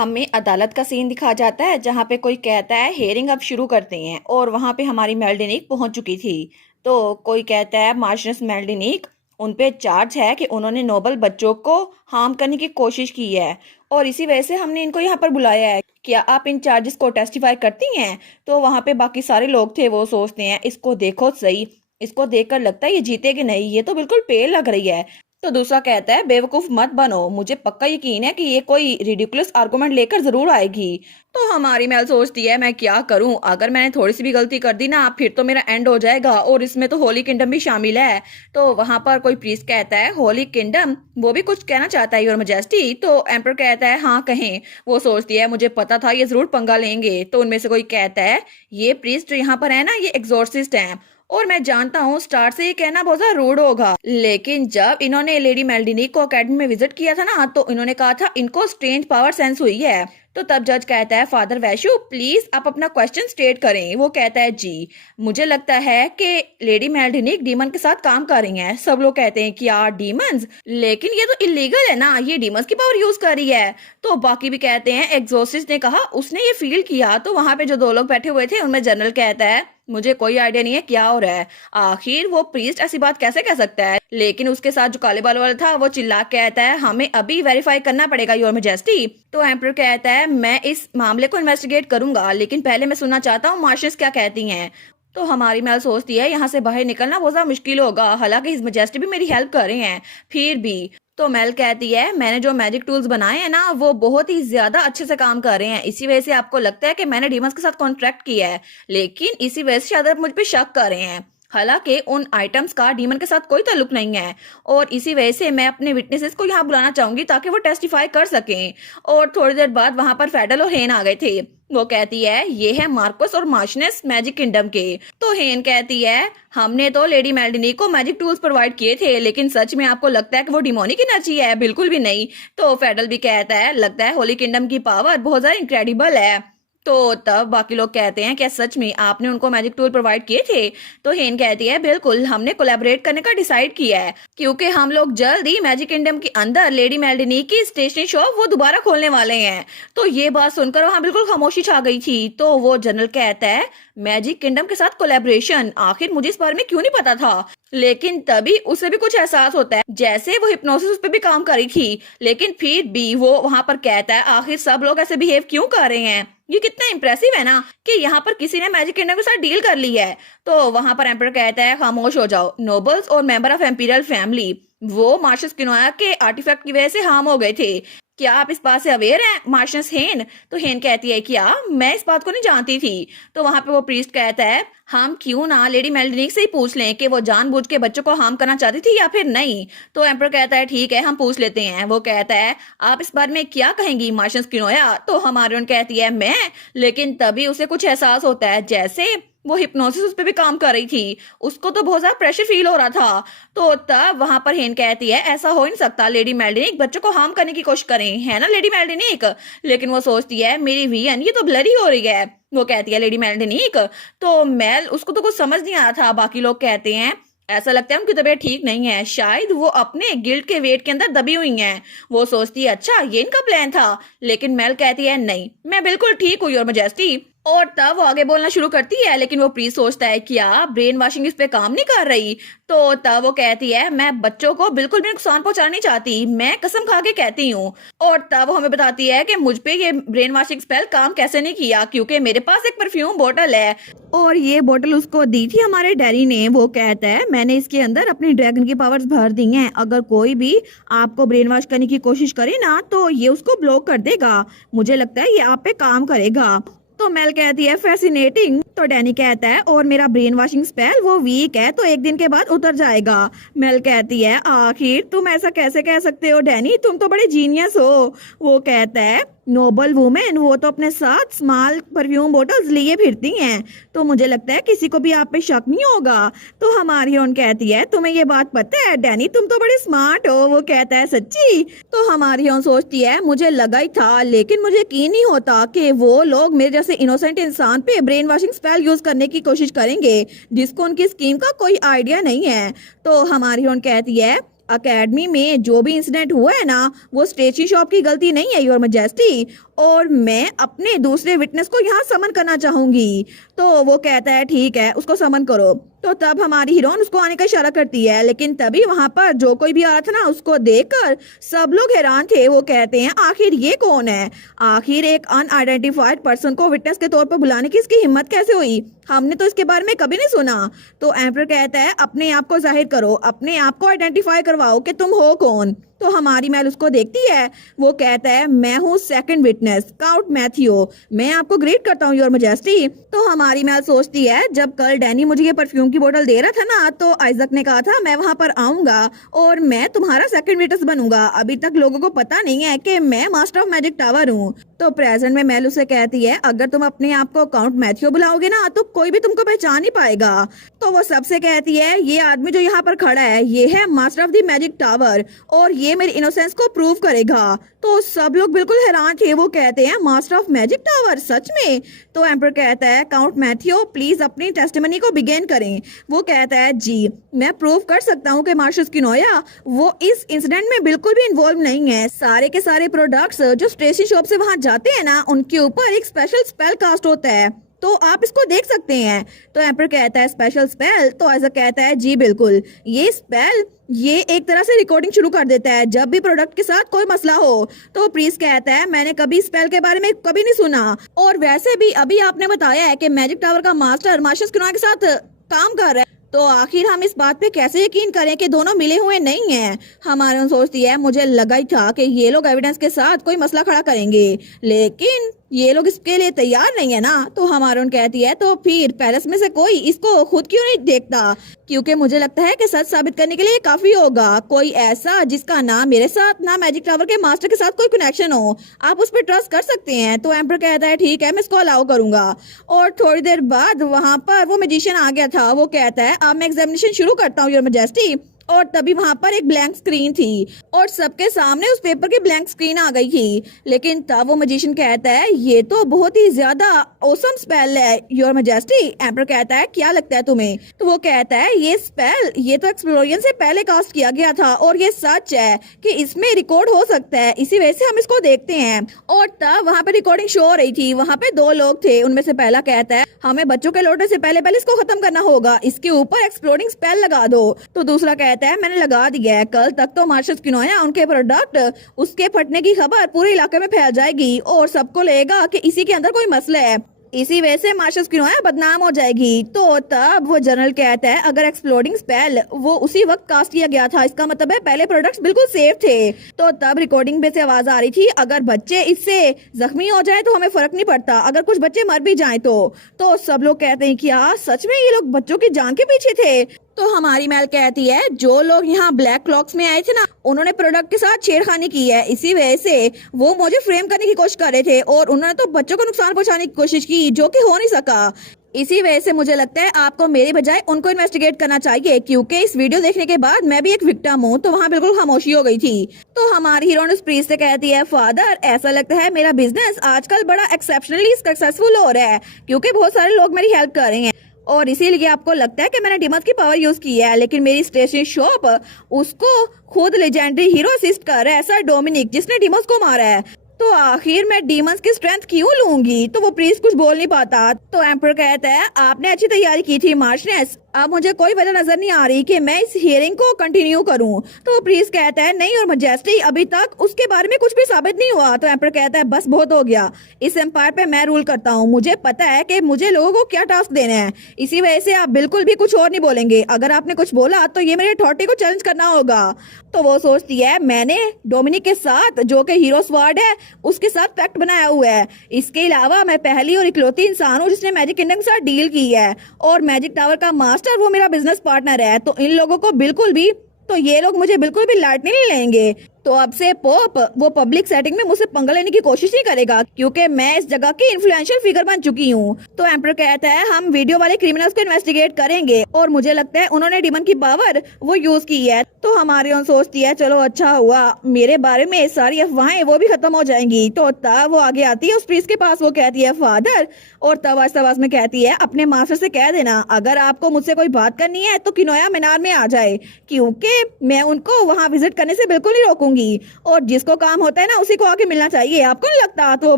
हमें अदालत का सीन दिखा जाता है जहाँ पे कोई कहता है हेयरिंग अब शुरू करते हैं और वहाँ पे हमारी मेल्डिनिक पहुंच चुकी थी। तो कोई कहता है मार्शस मेल्डिनिक उन पे चार्ज है कि उन्होंने नोबल बच्चों को हार्म करने की कोशिश की है और इसी वजह से हमने इनको यहाँ पर बुलाया है। क्या आप इन चार्जेस को टेस्टिफाई करती हैं? तो वहाँ पे बाकी सारे लोग थे, वो सोचते हैं इसको देखो सही, इसको देखकर लगता है ये जीतेगी नहीं, ये तो बिल्कुल पेड़ लग रही है। तो दूसरा कहता है बेवकूफ मत बनो, मुझे पक्का यकीन है कि ये कोई रिडिकुलस आर्गुमेंट लेकर जरूर आएगी। तो हमारी मेल सोचती है मैं क्या करूं, अगर मैंने थोड़ी सी भी गलती कर दी ना फिर तो मेरा एंड हो जाएगा और इसमें तो होली किंगडम भी शामिल है। तो वहां पर कोई प्रीस्ट कहता है होली किंगडम, वो भी कुछ कहना चाहता है योर मैजेस्टी। तो एम्पर कहता है हाँ कहें। वो सोचती है मुझे पता था ये जरूर पंगा लेंगे। तो उनमें से कोई कहता है ये प्रीस्ट जो यहाँ पर है ना, ये एग्जॉर्सिस्ट है और मैं जानता हूँ स्टार्ट से ये कहना बहुत ज्यादा रूड होगा, लेकिन जब इन्होंने लेडी मेल्डिनिक को अकेडमी में विजिट किया था ना तो इन्होंने कहा था इनको स्ट्रेंज पावर सेंस हुई है। तो तब जज कहता है फादर वैशु प्लीज आप अपना क्वेश्चन स्टेट करें। वो कहता है जी मुझे लगता है कि लेडी मेल्डिनिक डीमन के साथ काम कर रही हैं। सब लोग कहते हैं कि यार डीमंस, लेकिन ये तो इलीगल है ना, ये डीमंस की पावर यूज कर रही है। तो बाकी भी कहते हैं एग्जॉर्सिस्ट ने कहा उसने ये फील किया। तो वहां पे जो दो लोग बैठे हुए थे उनमें जनरल कहता है मुझे कोई आइडिया नहीं है क्या हो रहा है, आखिर वो प्रीस्ट ऐसी बात कैसे कह सकता है। लेकिन उसके साथ जो काले बाल वाला था वो चिल्ला कहता है हमें अभी वेरीफाई करना पड़ेगा योर मैजेस्टी। तो एम्पर कहता है मैं इस मामले को इन्वेस्टिगेट करूंगा, लेकिन पहले मैं सुनना चाहता हूँ मार्शस क्या कहती हैं। तो हमारी मेल सोचती है यहाँ से बाहर निकलना बहुत ज्यादा मुश्किल होगा, हालांकि हिज मैजेस्टी भी मेरी हेल्प कर रहे हैं फिर भी। तो मेल कहती है मैंने जो मैजिक टूल्स बनाए हैं ना वो बहुत ही ज्यादा अच्छे से काम कर रहे हैं, इसी वजह से आपको लगता है कि मैंने डीमंस के साथ कॉन्ट्रैक्ट किया है, लेकिन इसी वजह से शायद आप मुझ पे शक कर रहे हैं। हालांकि उन आइटम्स का डीमन के साथ कोई ताल्लुक नहीं है और इसी वजह से मैं अपने विटनेसेस को यहाँ बुलाना चाहूंगी ताकि वो टेस्टिफाई कर सकें। और थोड़ी देर बाद वहां पर फेडल और हेन आ गए थे। वो कहती है ये है मार्कस और मार्शनेस मैजिक किंगडम के। तो हेन कहती है हमने तो लेडी मेल्डिनी को मैजिक टूल्स प्रोवाइड किए थे, लेकिन सच में आपको लगता है कि वो डिमोनिक एनर्जी है? बिल्कुल भी नहीं। तो फेडल भी कहता है लगता है होली किंगडम की पावर बहुत ज्यादा इनक्रेडिबल है। तो तब बाकी लोग कहते हैं क्या सच में आपने उनको मैजिक टूल प्रोवाइड किए थे? तो हेन कहती है बिल्कुल, हमने कोलैबोरेट करने का डिसाइड किया है क्योंकि हम लोग जल्द ही मैजिक किंगडम के अंदर लेडी मेल्डिनी की स्टेशनरी शॉप वो दोबारा खोलने वाले हैं। तो ये बात सुनकर वहां बिल्कुल खामोशी छा गई थी। तो वो जनरल कहता है मैजिक किंगडम के साथ कोलैबोरेशन, आखिर मुझे इस बारे में क्यों नहीं पता था। लेकिन तभी उसे भी कुछ एहसास होता है जैसे वो हिप्नोसिस उस पर भी काम कर रही थी, लेकिन फिर भी वो वहां पर कहता है आखिर सब लोग ऐसे बिहेव क्यों कर रहे हैं। ये कितना इम्प्रेसिव है ना कि यहाँ पर किसी ने मैजिक किंगडम के साथ डील कर ली है। तो वहां पर एम्पर कहता है खामोश हो जाओ, नोबल्स और मेंबर ऑफ एम्पीरियल फैमिली वो मार्शस किनोया के आर्टिफैक्ट की वजह से हार्म हो गए थे। क्या आप इस बात से अवेयर हैं मार्शस हेन? तो हेन कहती है क्या मैं इस बात को नहीं जानती थी। तो वहां पे वो प्रीस्ट कहता है हम क्यों ना लेडी मेल्डिनिक से ही पूछ लें कि वो जानबूझ के बच्चों को हार्म करना चाहती थी या फिर नहीं। तो एम्पर कहता है ठीक है हम पूछ लेते हैं। वो कहता है आप इस बारे में क्या कहेंगी मार्शस किनोया? तो हमारी कहती है मैं, लेकिन तभी उसे कुछ एहसास होता है जैसे वो हिप्नोसिस उस पर भी काम कर रही थी, उसको तो बहुत ज्यादा प्रेशर फील हो रहा था। तो तब वहां पर हेन कहती है ऐसा हो नहीं सकता, लेडी मेल्डिनिक बच्चों को हार्म करने की कोशिश करें, है ना लेडी मेल्डिनिक? लेकिन वो सोचती है मेरी वियन ये तो ब्लरी हो रही है। वो कहती है लेडी मेल्डिनिक, तो मेल उसको तो कुछ समझ नहीं आ रहा था। बाकी लोग कहते हैं ऐसा लगता है उनकी तबीयत ठीक नहीं है, शायद वो अपने गिल्ट के वेट के अंदर दबी हुई हैं। वो सोचती है अच्छा ये इनका प्लान था, लेकिन मेल कहती है नहीं मैं बिल्कुल ठीक हूँ योर मैजेस्टी। और तब वो आगे बोलना शुरू करती है, लेकिन वो प्रीस्ट सोचता है क्या ब्रेन वॉशिंग इस पे काम नहीं कर रही। तो तब वो कहती है मैं बच्चों को बिल्कुल भी नुकसान पहुंचाना नहीं चाहती, मैं कसम खा के कहती हूँ। और तब वो हमें बताती है कि मुझ पे ये ब्रेन वॉशिंग स्पेल काम कैसे नहीं किया, क्योंकि मेरे पास एक परफ्यूम बोतल है और ये बोतल उसको दी थी हमारे डैडी ने। वो कहता है मैंने इसके अंदर अपनी ड्रैगन की पावर्स भर दी हैं, अगर कोई भी आपको ब्रेन वॉश करने की कोशिश करे ना तो ये उसको ब्लॉक कर देगा, मुझे लगता है ये आप पे काम करेगा। तो मेल कहती है फैसिनेटिंग। तो डैनी कहता है और मेरा ब्रेन वॉशिंग स्पेल वो वीक है तो एक दिन के बाद उतर जाएगा। मेल कहती है आखिर तुम ऐसा कैसे कह सकते हो डैनी, तुम तो बड़े जीनियस हो। वो कहता है नोबल वुमेन वो तो अपने साथ स्मॉल परफ्यूम बोतल्स लिए फिरती हैं, तो मुझे लगता है किसी को भी आप पे शक नहीं होगा। तो हमारी ओन कहती है तुम्हें ये बात पता है डैनी, तुम तो बड़े स्मार्ट हो। वो कहता है सच्ची? तो हमारी ओन सोचती है मुझे लगा ही था, लेकिन मुझे यकीन नहीं होता कि वो लोग मेरे जैसे इनोसेंट इंसान पे ब्रेन वॉशिंग स्पेल यूज करने की कोशिश करेंगे जिसको उनकी स्कीम का कोई आइडिया नहीं है। तो हमारी ओन कहती है अकेडमी में जो भी इंसिडेंट हुआ है ना, वो स्टेशनरी शॉप की गलती नहीं है योर मैजेस्टी, और मैं अपने दूसरे विटनेस को यहाँ समन करना चाहूंगी। तो वो कहता है ठीक है, उसको समन करो। तो तब हमारी हीरोइन उसको आने का इशारा करती है, लेकिन तभी वहां पर जो कोई भी आ रहा था ना, उसको देखकर सब लोग हैरान थे। वो कहते हैं आखिर ये कौन है, आखिर एक अनआइडेंटिफाइड पर्सन को विटनेस के तौर पर बुलाने की इसकी हिम्मत कैसे हुई, हमने तो इसके बारे में कभी नहीं सुना। तो एम्पर कहता है अपने आप को जाहिर करो, अपने आप को आइडेंटिफाई करवाओ कि तुम हो कौन। तो हमारी मैल उसको देखती है, वो कहता है मैं हूँ सेकंड विटनेस काउंट मैथ्यू, मैं आपको ग्रीट करता हूँ योर मैजेस्टी। तो हमारी मैल सोचती है जब कल डैनी मुझे ये परफ्यूम की बोतल दे रहा था ना, तो आइजक ने कहा था मैं वहां पर आऊंगा और मैं तुम्हारा सेकंड विटनेस बनूंगा। अभी तक लोगों को पता नहीं है कि मैं मास्टर ऑफ मैजिक टावर हूँ। तो प्रेजेंट में मैल उसे कहती है अगर तुम अपने आप को काउंट मैथ्यू बुलाओगे ना, तो कोई भी तुमको पहचान नहीं पाएगा। तो वो सबसे कहती है ये आदमी जो यहाँ पर खड़ा है ये है master of the magic tower, और ये मेरी इनोसेंस को प्रूव करेगा। तो सब लोग बिल्कुल हैरान थे, वो कहते हैं मास्टर ऑफ मैजिक टावर सच में। तो एम्पर कहता है काउंट मैथ्यू प्लीज अपनी टेस्टिमनी को बिगेन करें। वो कहता है जी मैं प्रूव कर सकता हूँ कि मार्शल स्किनोया वो इस इंसिडेंट में बिल्कुल भी इन्वॉल्व नहीं है। सारे के सारे प्रोडक्ट्स जो स्टेशनरी शॉप से वहां जाते हैं ना, उनके ऊपर एक स्पेशल स्पेल कास्ट होता है, तो आप इसको देख सकते हैं। तो एम्पर कहता है स्पेशल स्पेल, तो आइजक कहता है जी बिल्कुल, ये स्पेल ये एक तरह से रिकॉर्डिंग शुरू कर देता है जब भी प्रोडक्ट के साथ कोई मसला हो। तो प्रीस कहता है मैंने कभी स्पेल के बारे में कभी नहीं सुना, और वैसे भी अभी आपने बताया है कि मैजिक टावर का मास्टर मार्शल स्किनोया के साथ काम कर रहा है, तो आखिर हम इस बात पे कैसे यकीन करें कि दोनों मिले हुए नहीं हैं। हमारे सोचती है मुझे लगा ही था कि ये लोग एविडेंस के साथ कोई मसला खड़ा करेंगे, लेकिन ये लोग इसके लिए तैयार नहीं है ना। तो हमारे कहती है तो फिर पैलेस में से कोई इसको खुद क्यों नहीं देखता, क्योंकि मुझे लगता है कि सच साबित करने के लिए काफी होगा कोई ऐसा जिसका ना मेरे साथ ना मैजिक टावर के मास्टर के साथ कोई कनेक्शन हो, आप उस पर ट्रस्ट कर सकते हैं। तो एम्पर कहता है ठीक है मैं इसको अलाउ करूंगा। और थोड़ी देर बाद वहां पर वो मैजिशियन आ गया था, वो कहता है अब मैं एग्जामिनेशन शुरू करता हूँ योर मैजेस्टी। और तभी वहां पर एक ब्लैंक स्क्रीन थी और सबके सामने उस पेपर की ब्लैंक स्क्रीन आ गई थी, लेकिन तब वो मैजिशियन कहता है ये तो बहुत ही ज्यादा ऑसम स्पेल है योर मैजेस्टी। एम्पर कहता है क्या लगता है तुम्हें, तो वो कहता है ये स्पेल ये तो एक्सप्लोरियन से पहले कास्ट किया गया था और ये सच है कि इसमें रिकॉर्ड हो सकता है, इसी वजह से हम इसको देखते हैं। और तब वहाँ पे रिकॉर्डिंग शो हो रही थी, वहाँ पे दो लोग थे, उनमें से पहला कहता है हमें बच्चों के लौटने से पहले पहले इसको खत्म करना होगा, इसके ऊपर एक्सप्लोडिंग स्पेल लगा दो। तो दूसरा कहता है मैंने लगा दिया है, कल तक तो मार्शल स्किनोया उनके प्रोडक्ट उसके फटने की खबर पूरे इलाके में फैल जाएगी और सबको लगेगा कि इसी के अंदर कोई मसला है, इसी वजह से मार्शल स्किनोया बदनाम हो जाएगी। तो तब वो जनरल कहता है अगर एक्सप्लोडिंग स्पेल वो उसी वक्त कास्ट किया गया था, इसका मतलब है पहले प्रोडक्ट्स बिल्कुल सेफ थे। तो तब रिकॉर्डिंग में से आवाज आ रही थी अगर बच्चे इससे जख्मी हो जाए तो हमें फर्क नहीं पड़ता, अगर कुछ बच्चे मर भी जाए तो सब लोग कहते हैं क्या सच में ये लोग बच्चों की जान के पीछे थे। तो हमारी मैल कहती है जो लोग यहाँ ब्लैक क्लॉक्स में आए थे ना, उन्होंने प्रोडक्ट के साथ छेड़खानी की है, इसी वजह से वो मुझे फ्रेम करने की कोशिश कर रहे थे और उन्होंने तो बच्चों को नुकसान पहुंचाने की कोशिश की जो कि हो नहीं सका। इसी वजह से मुझे लगता है आपको मेरे बजाय उनको इन्वेस्टिगेट करना चाहिए, क्योंकि इस वीडियो देखने के बाद मैं भी एक विक्टिम हूँ। तो वहाँ बिल्कुल खामोशी हो गई थी। तो हमारी हीरोइन उस प्रीस्ट से कहती है फादर ऐसा लगता है मेरा बिजनेस आजकल बड़ा एक्सेप्शनली सक्सेसफुल हो रहा है, क्योंकि बहुत सारे लोग मेरी हेल्प कर रहे हैं और इसीलिए आपको लगता है कि मैंने डिमस की पावर यूज की है, लेकिन मेरी स्टेशनरी शॉप उसको खुद लेजेंडरी हीरो असिस्ट कर रहा है, सर डोमिनिक जिसने डिमस को मारा है। तो आखिर मैं डीमंस की स्ट्रेंथ क्यों लूंगी। तो वो प्रीस्ट कुछ बोल नहीं पाता। तो एम्पर कहता है आपने अच्छी तैयारी की थी मार्शनेस, अब मुझे कोई वजह नजर नहीं आ रही कि मैं इस हियरिंग को कंटिन्यू करूं। तो वो प्रीस्ट कहता है नहीं और मैजेस्टी अभी तक उसके बारे में कुछ भी साबित नहीं हुआ। तो एम्पर कहता है बस बहुत हो गया, इस एम्पायर पे मैं रूल करता हूँ, मुझे पता है कि मुझे लोगों को क्या टास्क देना है, इसी वजह से आप बिल्कुल भी कुछ और नहीं बोलेंगे, अगर आपने कुछ बोला तो ये मेरे अथॉरिटी को चैलेंज करना होगा। तो वो सोचती है मैंने डोमिनिक के साथ जो कि हीरो स्वार्ड है उसके साथ पैक्ट बनाया हुआ है, इसके अलावा मैं पहली और इकलौती इंसान हूँ जिसने मैजिक किंगडम के साथ डील की है और मैजिक टावर का मास्टर वो मेरा बिजनेस पार्टनर है। तो इन लोगों को बिल्कुल भी तो ये लोग मुझे बिल्कुल भी लाइट नहीं लेंगे। तो अब से पोप वो पब्लिक सेटिंग में मुझसे पंगा लेने की कोशिश नहीं करेगा, क्योंकि मैं इस जगह की इन्फ्लुएंशियल फिगर बन चुकी हूँ। तो एम्पर कहता है हम वीडियो वाले क्रिमिनल्स को इन्वेस्टिगेट करेंगे, और मुझे लगता है उन्होंने डीमन की पावर वो यूज की है। तो हमारी ओन सोचती है चलो अच्छा हुआ, मेरे बारे में सारी अफवाहें वो भी खत्म हो जाएंगी। तो तब वो आगे आती है उस प्रीस्ट के पास, वो कहती है फादर, और तब आवाज में कहती है अपने मास्टर से कह देना अगर आपको मुझसे कोई बात करनी है तो किनोया मीनार में आ जाए, क्योंकि मैं उनको वहाँ विजिट करने से बिल्कुल नहीं रोकूंगी, और जिसको काम होता है ना उसी को आके मिलना चाहिए, आपको नहीं लगता? तो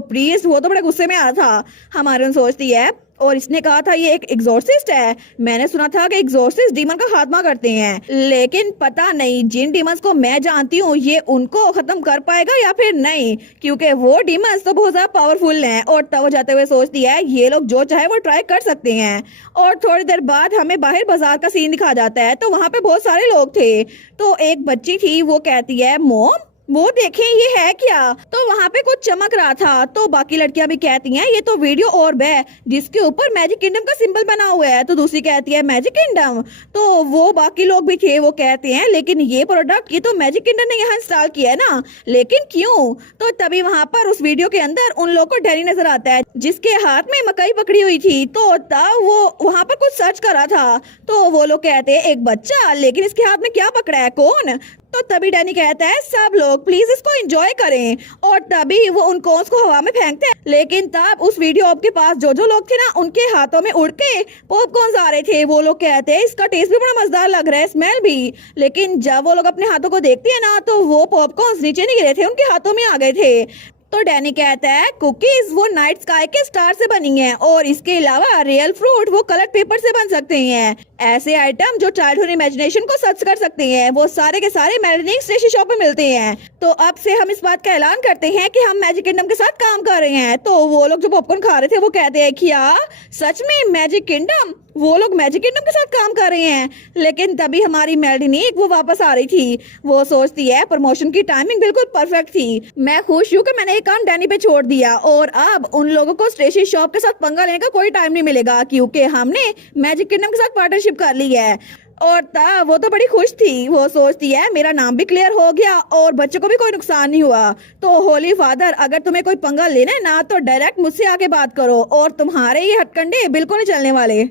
प्रीस्ट वो तो बड़े गुस्से में आया था। हमारे सोचती है और इसने कहा था ये एक एग्जॉर्सिस्ट है, मैंने सुना था कि एग्जॉर्सिस्ट डीमन का खात्मा करते हैं, लेकिन पता नहीं जिन डीमंस को मैं जानती हूँ ये उनको खत्म कर पाएगा या फिर नहीं, क्योंकि वो डीमंस तो बहुत ज्यादा पावरफुल हैं। और तब जाते हुए सोचती है ये लोग जो चाहे वो ट्राई कर सकते हैं। और थोड़ी देर बाद हमें बाहर बाजार का सीन दिखा जाता है, तो वहाँ पे बहुत सारे लोग थे। तो एक बच्ची थी, वो कहती है मोम वो देखें ये है क्या, तो वहाँ पे कुछ चमक रहा था। तो बाकी लड़कियां भी कहती हैं ये तो वीडियो ऑर्ब है जिसके ऊपर मैजिक किंगडम का सिंबल बना हुआ है। तो दूसरी कहती है मैजिक किंगडम, तो वो बाकी लोग भी थे, वो कहते हैं लेकिन ये प्रोडक्ट ये तो मैजिक किंगडम ने यहाँ इंस्टॉल किया है ना, लेकिन क्यों? तो तभी वहाँ पर उस वीडियो के अंदर उन लोगों को डैनी नजर आता है जिसके हाथ में मकई पकड़ी हुई थी। तो तब वो वहाँ पर कुछ सर्च कर रहा था, तो वो लोग कहते हैं एक बच्चा, लेकिन इसके हाथ में क्या पकड़ा है, कौन? तो तभी डैनी कहता है सब लोग प्लीज इसको एंजॉय करें, और तभी वो उन कोन्स को हवा में फेंकते हैं। लेकिन तब उस वीडियो के पास जो जो लोग थे ना उनके हाथों में उड़ के पॉपकॉर्न आ रहे थे। वो लोग कहते हैं इसका टेस्ट भी बड़ा मजेदार लग रहा है, स्मेल भी, लेकिन जब वो लोग अपने हाथों को देखते हैं ना तो वो पॉपकॉर्न नीचे नहीं गिरे थे, उनके हाथों में आ गए थे। तो डैनी कहता है कुकीज वो नाइट स्काई के स्टार से बनी हैं, और इसके अलावा रियल फ्रूट वो कलर पेपर से बन सकते हैं। ऐसे आइटम जो चाइल्डहुड इमेजिनेशन को सच कर सकते हैं वो सारे के सारे मेलडीनिक स्टेशनरी शॉप में मिलते हैं। तो अब से हम इस बात का ऐलान करते हैं कि हम मैजिक किंगडम के साथ काम कर रहे हैं। तो वो लोग जो पॉपकॉर्न खा रहे थे वो कहते हैं क्या सच में मैजिक किंगडम, वो लोग मैजिक किंगडम के साथ काम कर रहे हैं। लेकिन तभी हमारी मेलडीनिक वो वापस आ रही थी, वो सोचती है प्रमोशन की टाइमिंग बिल्कुल परफेक्ट थी, मैं खुश हूँ कि मैंने एक काम डैनी पे छोड़ दिया, और अब उन लोगों को स्टेशनरी शॉप के साथ पंगा लेने का कोई टाइम नहीं मिलेगा, क्योंकि हमने मैजिक किंगडम के साथ पार्टनरशिप कर ली है। और तब वो तो बड़ी खुश थी, वो सोचती है मेरा नाम भी क्लियर हो गया और बच्चों को भी कोई नुकसान नहीं हुआ। तो होली फादर अगर तुम्हें कोई पंगा लेना है ना तो डायरेक्ट मुझसे आके बात करो, और तुम्हारे ये हथकंडे बिल्कुल नहीं चलने वाले।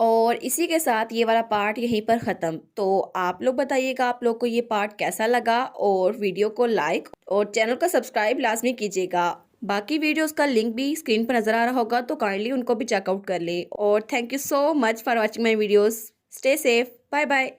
और इसी के साथ ये वाला पार्ट यहीं पर ख़त्म। तो आप लोग बताइएगा आप लोग को ये पार्ट कैसा लगा, और वीडियो को लाइक और चैनल को सब्सक्राइब लाजमी कीजिएगा। बाकी वीडियोस का लिंक भी स्क्रीन पर नज़र आ रहा होगा, तो काइंडली उनको भी चेकआउट कर ले। और thank you so much for watching my videos. Stay safe, bye bye.